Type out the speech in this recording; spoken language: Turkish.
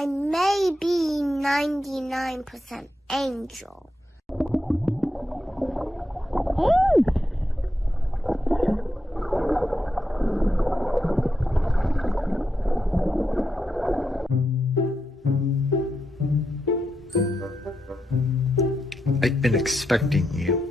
I may be 99% angel. I've been expecting you.